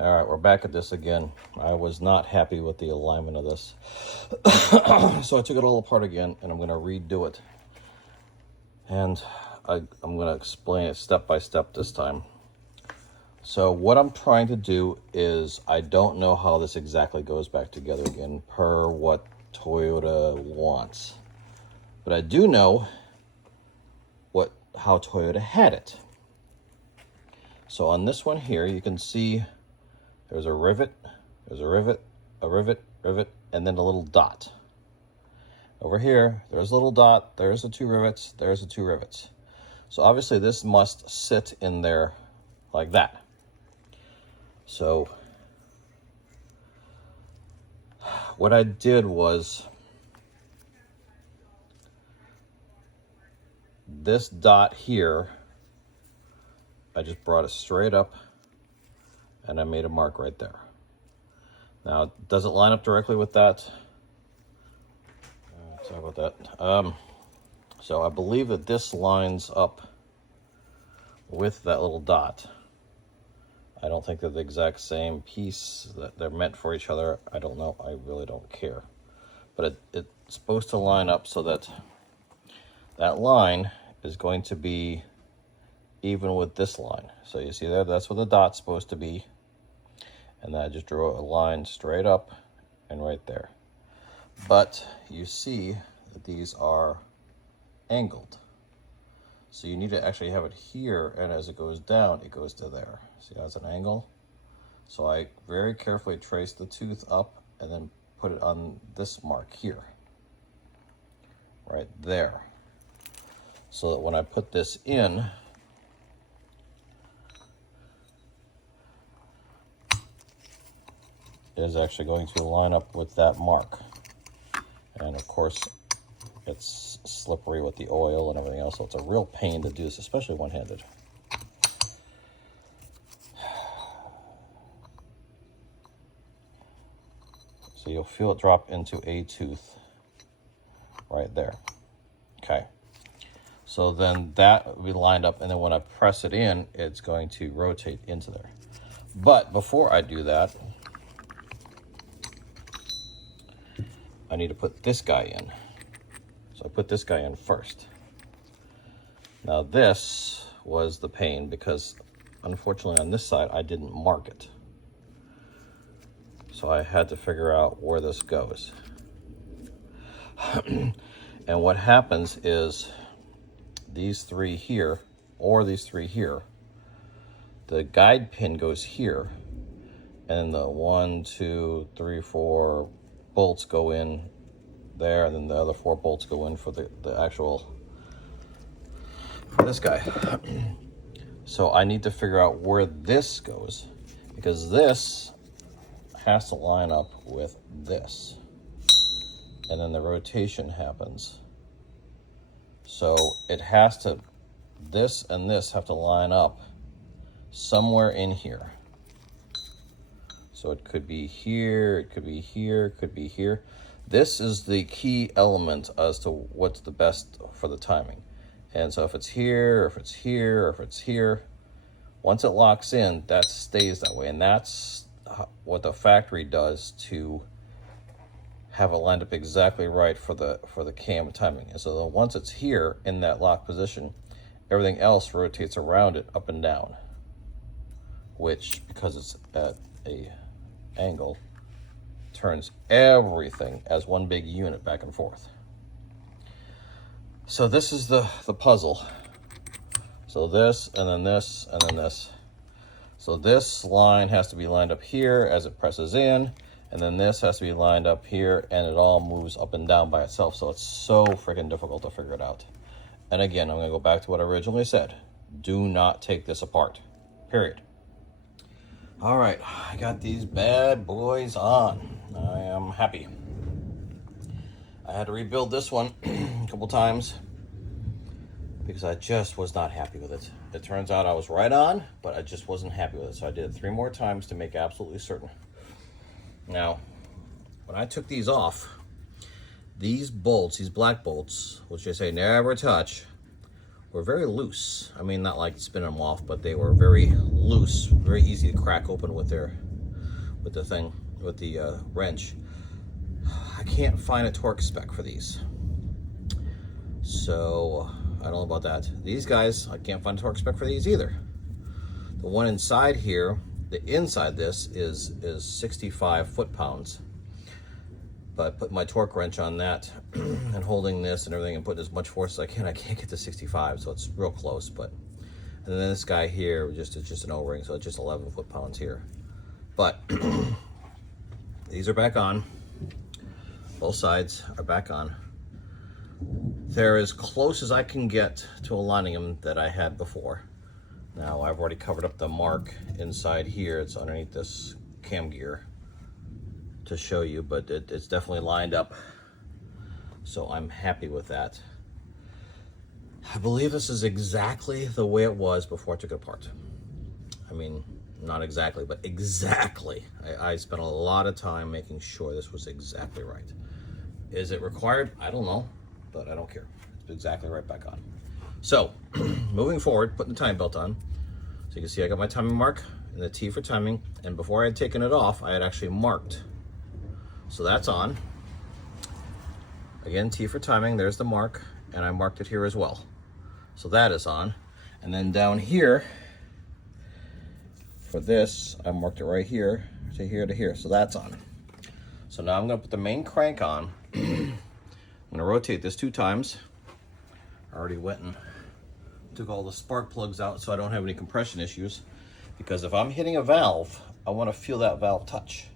All right, we're back at this again. I was not happy with the alignment of this. So I took it all apart again, and I'm going to redo it. And I'm going to explain it step by step this time. So what I'm trying to do is, I don't know how this exactly goes back together again per what Toyota wants. But I do know how Toyota had it. So on this one here, you can see there's a rivet, a rivet, and then a little dot. Over here, there's a little dot, there's the two rivets, there's the two rivets. So obviously this must sit in there like that. So what I did was, this dot here, I just brought it straight up and I made a mark right there. Now, it doesn't line up directly with that. Sorry about that. So I believe that this lines up with that little dot. I don't think they're the exact same piece, that they're meant for each other. I don't know. I really don't care. But it's supposed to line up so that that line is going to be even with this line. So you see there, that's where the dot's supposed to be. And then I just drew a line straight up and right there. But you see that these are angled. So you need to actually have it here, and as it goes down, it goes to there. See how it's an angle? So I very carefully traced the tooth up and then put it on this mark here. Right there. So that when I put this in, it is actually going to line up with that mark. And of course, it's slippery with the oil and everything else, so it's a real pain to do this, especially one-handed. So you'll feel it drop into a tooth right there. Okay. So then that will be lined up, and then when I press it in, it's going to rotate into there. But before I do that, I need to put this guy in. So I put this guy in first. Now this was the pain because unfortunately on this side I didn't mark it. So I had to figure out where this goes. And what happens is these three here, or these three here, the guide pin goes here, and the 1, 2, 3, 4 bolts go in there, and then the other 4 bolts go in for the actual, for this guy. So I need to figure out where this goes, because this has to line up with this, and then the rotation happens. So it has to, this and this have to line up somewhere in here. So it could be here, it could be here, it could be here. This is the key element as to what's the best for the timing. And so if it's here, or if it's here, or if it's here, once it locks in, that stays that way. And that's what the factory does to have it lined up exactly right for the cam timing. And so then once it's here in that lock position, everything else rotates around it up and down, which, because it's at a angle, turns everything as one big unit back and forth. So this is the puzzle. So this, and then this, and then this. So this line has to be lined up here as it presses in, and then this has to be lined up here, and it all moves up and down by itself. So it's so freaking difficult to figure it out. And again, I'm gonna go back to what I originally said. Do not take this apart, period. All right, I got these bad boys on. I am happy. I had to rebuild this one a couple times because I just was not happy with it. It turns out I was right on, but I just wasn't happy with it. So I did it 3 more times to make absolutely certain. Now, when I took these off, these bolts, these black bolts, which they say never touch, were very loose. I mean, not like spinning them off, but they were very loose, very easy to crack open with the wrench. I can't find a torque spec for these, so I don't know about that. These guys, I can't find a torque spec for these either. The one inside here, the inside this is 65 foot-pounds. But putting my torque wrench on that and holding this and everything and putting as much force as I can't get to 65, so it's real close. But and then this guy here it's just an O-ring, so it's just 11 foot-pounds here. But these are back on. Both sides are back on. They're as close as I can get to aligning them that I had before. Now I've already covered up the mark inside here. It's underneath this cam gear to show you, but it's definitely lined up, so I'm happy with that. I believe this is exactly the way it was before I took it apart. I mean, not exactly, but exactly. I spent a lot of time making sure this was exactly right. Is it required? I don't know, but I don't care. It's exactly right back on. So moving forward, putting the time belt on. So you can see I got my timing mark and the T for timing, and before I had taken it off, I had actually marked. So that's on. Again, T for timing, there's the mark, and I marked it here as well. So that is on. And then down here, for this, I marked it right here to here to here, so that's on. So now I'm gonna put the main crank on. I'm gonna rotate this 2 times. I already went and took all the spark plugs out so I don't have any compression issues, because if I'm hitting a valve, I wanna feel that valve touch.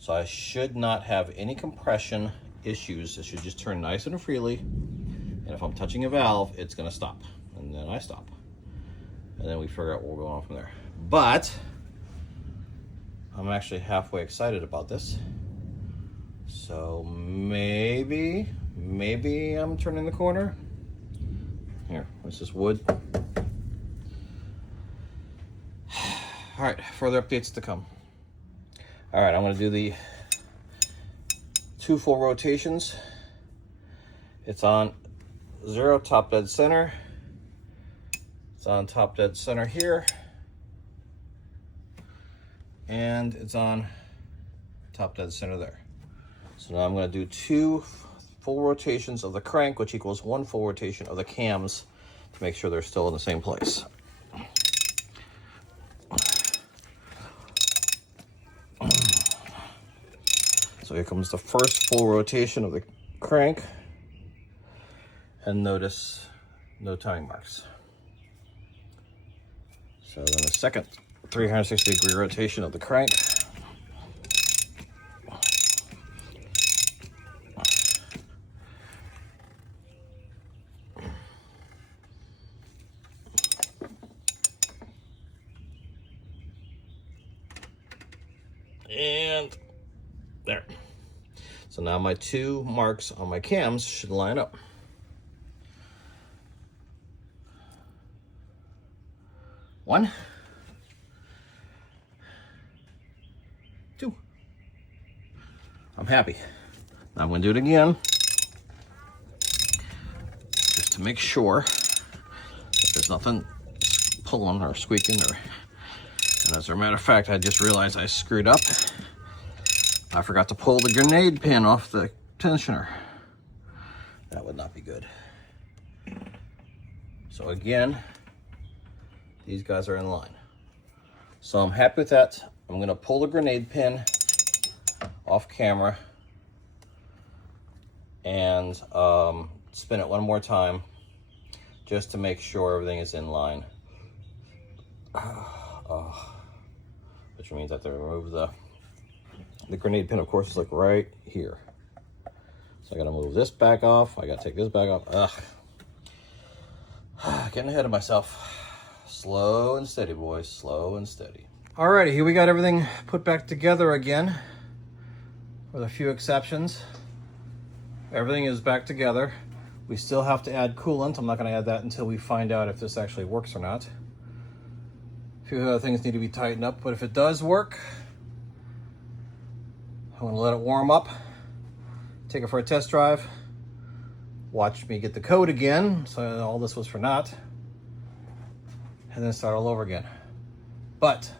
So I should not have any compression issues. It should just turn nice and freely. And if I'm touching a valve, it's gonna stop. And then I stop. And then we figure out where we're going on from there. But I'm actually halfway excited about this. So maybe I'm turning the corner. Here, what's this wood? All right, further updates to come. All right, I'm gonna do the 2 full rotations. It's on 0, top dead center. It's on top dead center here. And it's on top dead center there. So now I'm gonna do 2 full rotations of the crank, which equals 1 full rotation of the cams, to make sure they're still in the same place. So here comes the first full rotation of the crank, and notice no timing marks. So then the second 360-degree rotation of the crank. And there. So now my 2 marks on my cams should line up. One, 2. I'm happy. Now I'm going to do it again, just to make sure that there's nothing pulling or squeaking. And as a matter of fact, I just realized I screwed up. I forgot to pull the grenade pin off the tensioner. That would not be good. So again, these guys are in line. So I'm happy with that. I'm gonna pull the grenade pin off camera and spin it one more time just to make sure everything is in line. Which means I have to remove the grenade pin, of course, is like right here. So I gotta move this back off. I gotta take this back off. Getting ahead of myself. Slow and steady, boys, slow and steady. Alrighty, here we got everything put back together again, with a few exceptions. Everything is back together. We still have to add coolant. I'm not gonna add that until we find out if this actually works or not. A few other things need to be tightened up, but if it does work, I'm gonna let it warm up, take it for a test drive, watch me get the code again, so all this was for naught, and then start all over again. But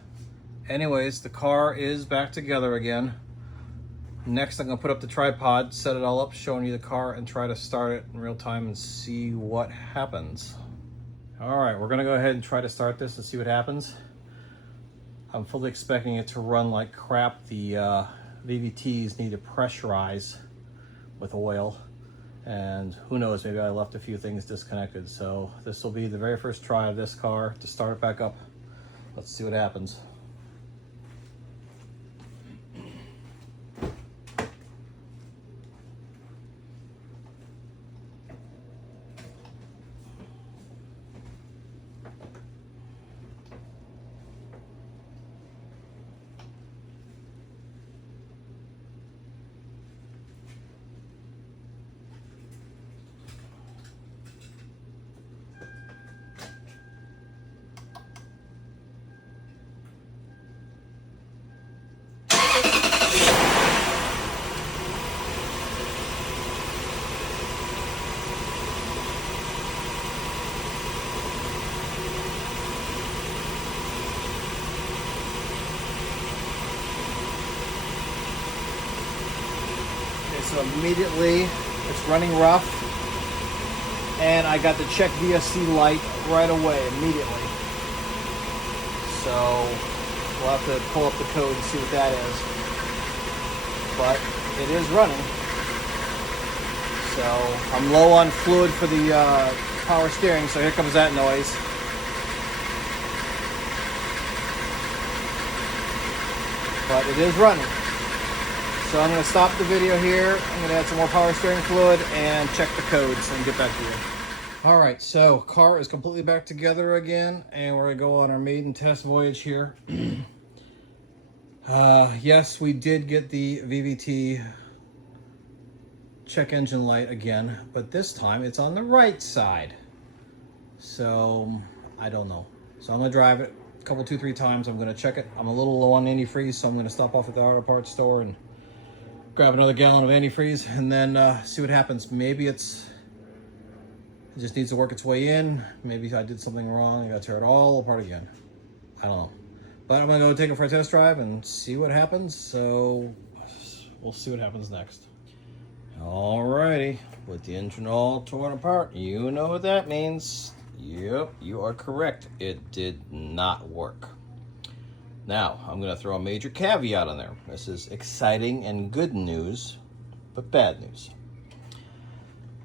anyways, the car is back together again. Next, I'm gonna put up the tripod, set it all up, showing you the car, and try to start it in real time and see what happens. All right, we're gonna go ahead and try to start this and see what happens. I'm fully expecting it to run like crap. The VVTs need to pressurize with oil, and who knows, maybe I left a few things disconnected. So this will be the very first try of this car to start it back up. Let's see what happens. So immediately it's running rough, and I got the check VSC light right away immediately. So we'll have to pull up the code and see what that is. But it is running. So I'm low on fluid for the power steering, so here comes that noise. But it is running. So I'm going to stop the video here. I'm going to add some more power steering fluid and check the codes and get back to you. All right, so car is completely back together again, and we're going to go on our maiden test voyage here. Yes, we did get the VVT check engine light again, but this time it's on the right side. So I don't know. So I'm going to drive it a couple, 2-3 times. I'm going to check it. I'm a little low on antifreeze, so I'm going to stop off at the auto parts store and grab another gallon of antifreeze, and then see what happens. Maybe it just needs to work its way in. Maybe I did something wrong. I got to tear it all apart again. I don't know. But I'm going to go take it for a test drive and see what happens. So we'll see what happens next. Alrighty. With the engine all torn apart, you know what that means. Yep, you are correct. It did not work. Now, I'm going to throw a major caveat on there. This is exciting and good news, but bad news.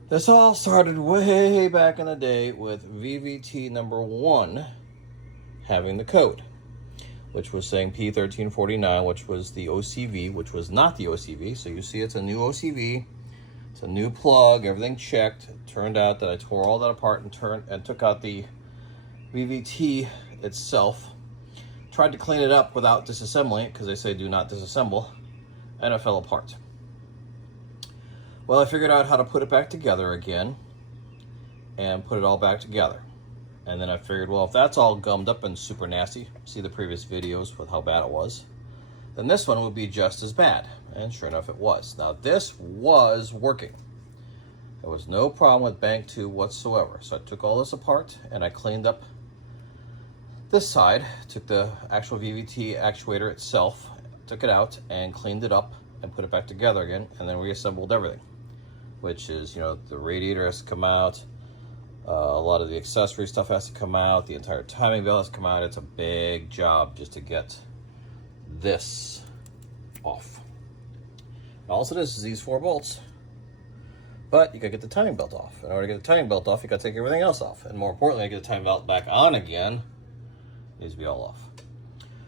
This all started way back in the day with VVT number 1 having the code, which was saying P1349, which was the OCV, which was not the OCV. So you see it's a new OCV. It's a new plug, everything checked. It turned out that I tore all that apart and took out the VVT itself. Tried to clean it up without disassembling it, because they say do not disassemble, and it fell apart. Well, I figured out how to put it back together again and put it all back together. And then I figured, well, if that's all gummed up and super nasty, see the previous videos with how bad it was, then this one would be just as bad. And sure enough, it was. Now, this was working. There was no problem with bank 2 whatsoever. So I took all this apart and I cleaned up this side, took the actual VVT actuator itself, took it out and cleaned it up and put it back together again, and then reassembled everything, which is, you know, the radiator has to come out, a lot of the accessory stuff has to come out, the entire timing belt has to come out. It's a big job just to get this off. All it is these 4 bolts, but you gotta get the timing belt off. In order to get the timing belt off, you gotta take everything else off, and more importantly, get the timing belt back on again. Needs to be all off.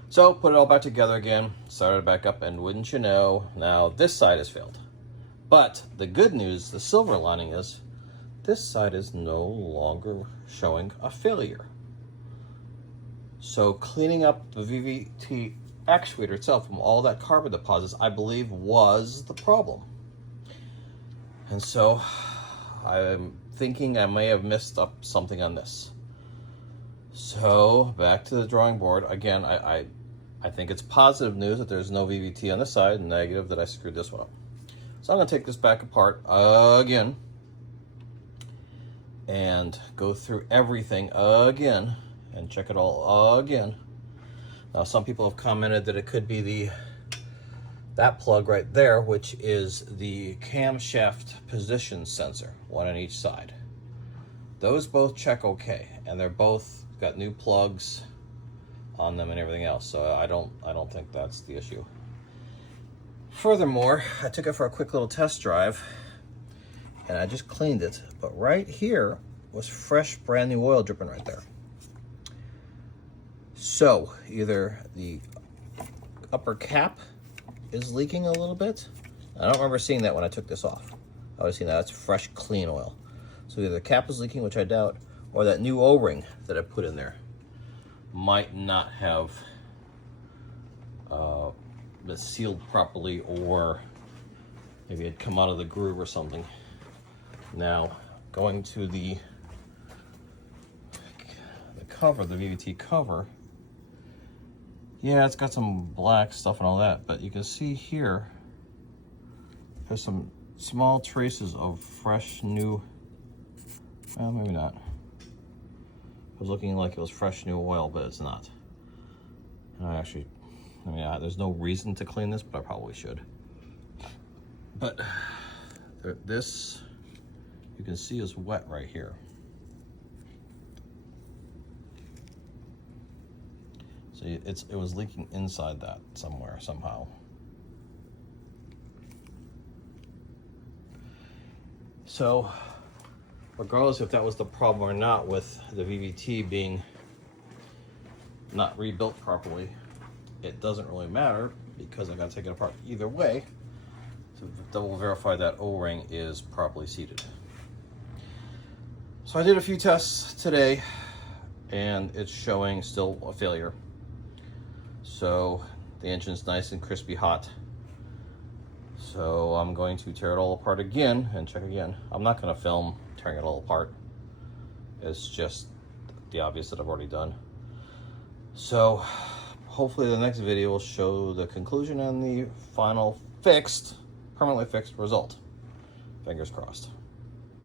So put it all back together again, started it back up, and wouldn't you know, now this side has failed. But the good news, the silver lining, is this side is no longer showing a failure. So cleaning up the VVT actuator itself from all that carbon deposits, I believe, was the problem. And so I'm thinking I may have messed up something on this. So back to the drawing board again. I think it's positive news that there's no VVT on this side, and negative that I screwed this one up. So I'm going to take this back apart again and go through everything again and check it all again Now, some people have commented that it could be that plug right there, which is the camshaft position sensor, one on each side. Those both check okay, and they're both got new plugs on them and everything else, so I don't think that's the issue. Furthermore, I took it for a quick little test drive, and I just cleaned it, but right here was fresh, brand new oil dripping right there. So either the upper cap is leaking a little bit. I don't remember seeing that when I took this off. I was seeing that. That's fresh, clean oil. So either the cap is leaking, which I doubt, or that new O-ring that I put in there might not have been sealed properly, or maybe it come out of the groove or something. Now, going to the cover, the VVT cover, yeah, it's got some black stuff and all that, but you can see here, there's some small traces of fresh new, well, maybe not. It was looking like it was fresh new oil, but it's not. There's no reason to clean this, but I probably should. But this, you can see, is wet right here. So it was leaking inside that somewhere, somehow. So, regardless if that was the problem or not with the VVT being not rebuilt properly, it doesn't really matter because I got to take it apart either way to double verify that O-ring is properly seated. So I did a few tests today, and it's showing still a failure. So the engine's nice and crispy hot. So I'm going to tear it all apart again and check again. I'm not going to film tearing it all apart. It's just the obvious that I've already done. So hopefully the next video will show the conclusion and the final permanently fixed result. Fingers crossed.